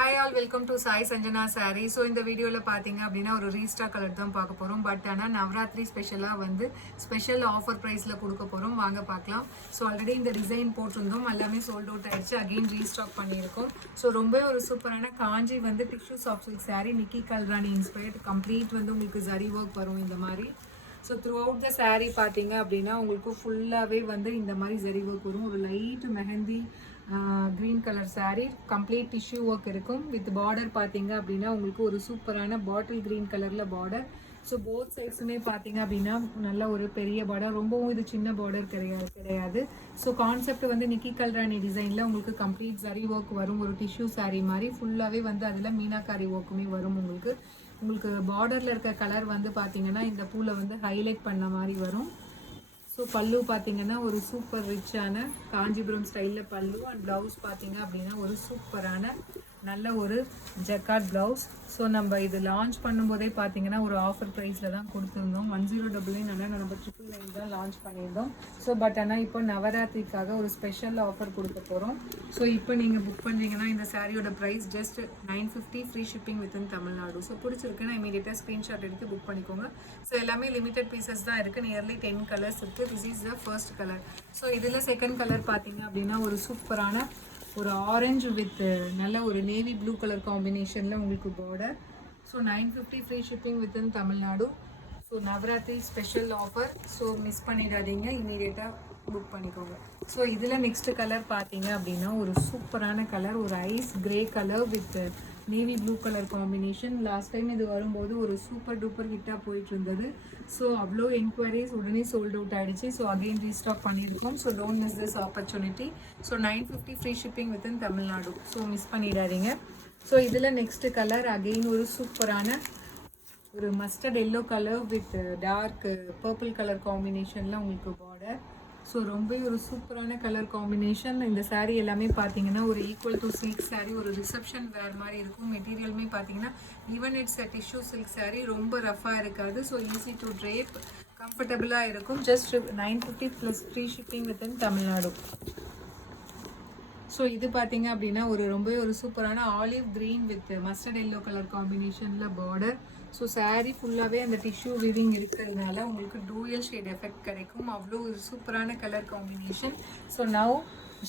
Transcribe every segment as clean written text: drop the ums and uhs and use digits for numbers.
Hi all, welcome to Sai Sanjana Saree. So இந்த வீடியோல பாத்தீங்க அப்படினா ஒரு ரீஸ்டாக் கலர் தான் பார்க்க போறோம். பட் ஆனா நவராத்திரி ஸ்பெஷலா வந்து ஸ்பெஷல் ஆஃபர் பிரைஸ்ல கொடுக்க போறோம். வாங்க பார்க்கலாம். ஸோ ஆல்ரெடி இந்த டிசைன் போட்டிருந்தோம், எல்லாமே சோல்ட் அவுட் ஆயிடுச்சு. அகைன் ரீஸ்டாக் பண்ணியிருக்கோம். ஸோ ரொம்ப ஒரு சூப்பரான காஞ்சி வந்து டிஷ்யூ சாஃப்ட் சில்க் saree, நிக்கி கல்ராணி இன்ஸ்பயர்ட் கம்ப்ளீட் வந்து உங்களுக்கு ஜரி ஒர்க் வரும் இந்த மாதிரி. So through out the saree பார்த்தீங்க அப்படின்னா உங்களுக்கு ஃபுல்லாகவே வந்து இந்த மாதிரி ஜரி ஒர்க் வரும். ஒரு light mehndi green colour saree, complete tissue work இருக்கும். வித் பார்டர் பார்த்தீங்க அப்படின்னா உங்களுக்கு ஒரு சூப்பரான பாட்டில் க்ரீன் கலரில் பார்டர். ஸோ போத் சைட்ஸுமே பார்த்தீங்க அப்படின்னா நல்ல ஒரு பெரிய பார்டர், ரொம்பவும் இது சின்ன பார்டர் கிடையாது. ஸோ கான்செப்ட் வந்து நிக்கி கல்ராணி டிசைனில் உங்களுக்கு கம்ப்ளீட் ஜரி ஒர்க் வரும். ஒரு டிஷ்யூ saree மாதிரி ஃபுல்லாகவே வந்து அதில் மீனாக்காரி ஒர்க்குமே வரும். உங்களுக்கு பார்டரில் இருக்க கலர் வந்து பார்த்தீங்கன்னா இந்த பூவில் வந்து ஹைலைட் பண்ண மாதிரி வரும். ஸோ பல்லு பார்த்தீங்கன்னா ஒரு சூப்பர் ரிச்சான காஞ்சிபுரம் ஸ்டைலில் பல்லு. அண்ட் ப்ளவுஸ் பார்த்தீங்க அப்படின்னா ஒரு சூப்பரான நல்ல ஒரு ஜக்கார்ட் ப்ளவுஸ். ஸோ நம்ம இது லான்ச் பண்ணும்போதே பார்த்தீங்கன்னா ஒரு ஆஃபர் ப்ரைஸில் தான் கொடுத்துருந்தோம். 1099 ஆனால் நம்ம 999 தான் லான்ச் பண்ணியிருந்தோம். ஸோ பட் ஆனால் இப்போ நவராத்திரிக்காக ஒரு ஸ்பெஷல் ஆஃபர் கொடுக்க போகிறோம். ஸோ இப்போ நீங்கள் புக் பண்ணுறீங்கன்னா இந்த சாரியோட price just 950, free shipping within Tamil Nadu. So பிடிச்சிருக்குன்னா இமீடியட்டாக ஸ்க்ரீன்ஷாட் எடுத்து புக் பண்ணிக்கோங்க. ஸோ எல்லாமே லிமிடெட் பீசஸ் தான் இருக்குது. நியர்லி 10 கலர்ஸ் இருக்குது. This is the first colour. So இதில் செகண்ட் கலர் பார்த்தீங்க அப்படின்னா ஒரு சூப்பரான ஒரு ஆரஞ்சு வித் நல்ல ஒரு நேவி ப்ளூ கலர் காம்பினேஷனில் உங்களுக்கு border. So 950, free shipping within Tamil Nadu. So Navratri special offer. So miss பண்ணிடாதீங்க, இமீடியட்டாக புக் பண்ணிக்கோங்க. ஸோ இதில் நெக்ஸ்ட் கலர் பார்த்தீங்க அப்படின்னா ஒரு சூப்பரான கலர், ஒரு ice grey colour with navy blue colour combination. Last time இது வரும்போது ஒரு சூப்பர் டூப்பர் ஹிட்டாக போயிட்டு இருந்தது. ஸோ அவ்வளோ என்கொயரிஸ் உடனே சோல்ட் அவுட் ஆகிடுச்சு. ஸோ அகெயின் ரீஸ்டாக் பண்ணியிருக்கோம். So don't miss this opportunity. So 950, free shipping within Tamil Nadu. So miss பண்ணிடாதீங்க. ஸோ இதில் நெக்ஸ்ட் கலர் அகெயின் ஒரு சூப்பரான ஒரு mustard yellow colour with dark purple colour காம்பினேஷனில் உங்களுக்கு பார்டர். ஸோ ரொம்ப ஒரு சூப்பரான கலர் காம்பினேஷன். இந்த saree எல்லாமே பார்த்தீங்கன்னா ஒரு ஈக்குவல் டு சில்க் saree, ஒரு ரிசப்ஷன் வேர் மாதிரி இருக்கும். மெட்டீரியலுமே பார்த்தீங்கன்னா even it's a tissue silk saree, ரொம்ப ரஃபாக இருக்காது. ஸோ ஈஸி டு ட்ரேப், கம்ஃபர்டபுளாக இருக்கும். Just 950 plus free shipping within Tamil Nadu. So இது பார்த்தீங்க அப்படின்னா ரொம்ப ஒரு சூப்பரான olive green with mustard yellow colour காம்பினேஷனில் பார்டர். ஸோ saree ஃபுல்லாகவே அந்த டிஷ்யூ வீவிங் இருக்கிறதுனால உங்களுக்கு டூயல் ஷேட் எஃபெக்ட் கிடைக்கும். அவ்வளோ ஒரு சூப்பரான colour combination. So now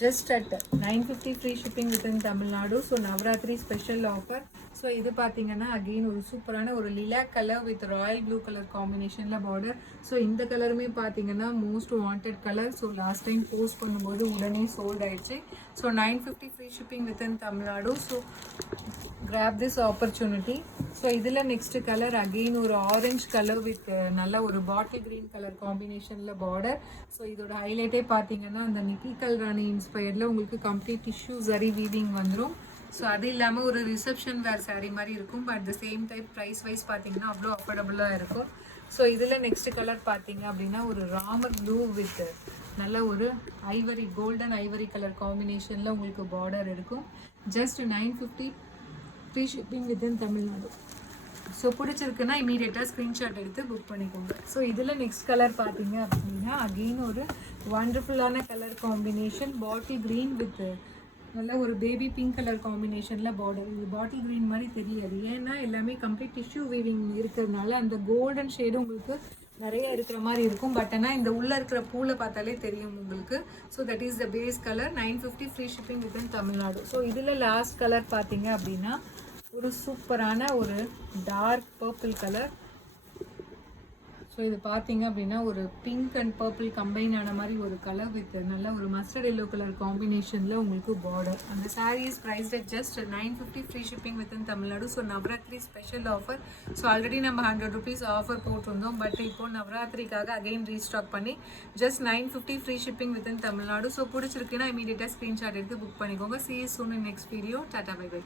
just at 950, free shipping within Tamil Nadu. So Navratri special offer. So இது பார்த்தீங்கன்னா அகெயின் ஒரு சூப்பரான ஒரு lilac colour with royal blue colour காம்பினேஷனில் பார்டர். ஸோ இந்த கலருமே பார்த்தீங்கன்னா most wanted colour. So last time post பண்ணும்போது உடனே சோல்ட் ஆயிடுச்சு. So 950, free shipping within Tamil Nadu. So grab this opportunity. So இதில் நெக்ஸ்ட் கலர் அகெயின் ஒரு ஆரஞ்ச் கலர் வித் நல்ல ஒரு பாட்டில் க்ரீன் கலர் காம்பினேஷனில் பார்டர். ஸோ இதோட ஹைலைட்டே பார்த்தீங்கன்னா அந்த நிக்கி கல்ராணி இன்ஸ்பயர்டில் உங்களுக்கு கம்ப்ளீட் டிஷ்யூ ஜரி வீவிங் வந்துடும். ஸோ அது இல்லாமல் ஒரு ரிசப்ஷன் வேர் saree மாதிரி இருக்கும். But the same type price wise பார்த்தீங்கன்னா அவ்வளோ அஃபோர்டபுளாக இருக்கும். ஸோ இதில் நெக்ஸ்ட் கலர் பார்த்தீங்க அப்படின்னா ஒரு ராமர் ப்ளூ வித் நல்ல ஒரு ஐவரி, கோல்டன் ஐவரி கலர் காம்பினேஷனில் உங்களுக்கு பார்டர் இருக்கும். Just 950, free shipping within Tamil Nadu. So பிடிச்சிருக்குன்னா இமீடியட்டாக ஸ்க்ரீன்ஷாட் எடுத்து புக் பண்ணிக்கோங்க. ஸோ இதில் நெக்ஸ்ட் கலர் பார்த்தீங்க அப்படின்னா அகெயின் ஒரு வண்டர்ஃபுல்லான colour combination, bottle green with நல்ல ஒரு பேபி பிங்க் கலர் காம்பினேஷனில் பார்டர். இது பாட்டில் க்ரீன் மாதிரி தெரியாது, ஏன்னா எல்லாமே கம்ப்ளீட் டிஷ்யூ வீவிங் இருக்கிறதுனால அந்த கோல்டன் ஷேடு உங்களுக்கு நிறைய இருக்கிற மாதிரி இருக்கும். பட் ஆனால் இந்த உள்ளே இருக்கிற பூவில் பார்த்தாலே தெரியும் உங்களுக்கு. So that is the base colour. 950, free shipping within Tamil Nadu. So இதில் லாஸ்ட் கலர் பார்த்தீங்க அப்படின்னா ஒரு சூப்பரான ஒரு டார்க் பர்பிள் கலர். ஸோ இது பார்த்தீங்க அப்படின்னா ஒரு பிங்க் அண்ட் பர்பிள் கம்பைன் ஆன மாதிரி ஒரு கலர் வித் நல்ல ஒரு மஸ்டர்ட் எல்லோ கலர் காம்பினேஷனில் உங்களுக்கு பார்டர். அந்த saree is priced at just 950, free shipping within Tamil Nadu. So Navratri special offer. So already நம்ம 100 rupees ஆஃபர் போட்டிருந்தோம். பட் இப்போ நவராத்திரிக்காக அகைன் ரீஸ்டாக் பண்ணி just 950, free shipping within Tamil Nadu. So பிடிச்சிருக்குன்னா இமீடியட்டாக ஸ்க்ரீன்ஷாட் எடுத்து புக் பண்ணிக்கோங்க. See you soon in next video. Tata, bye bye.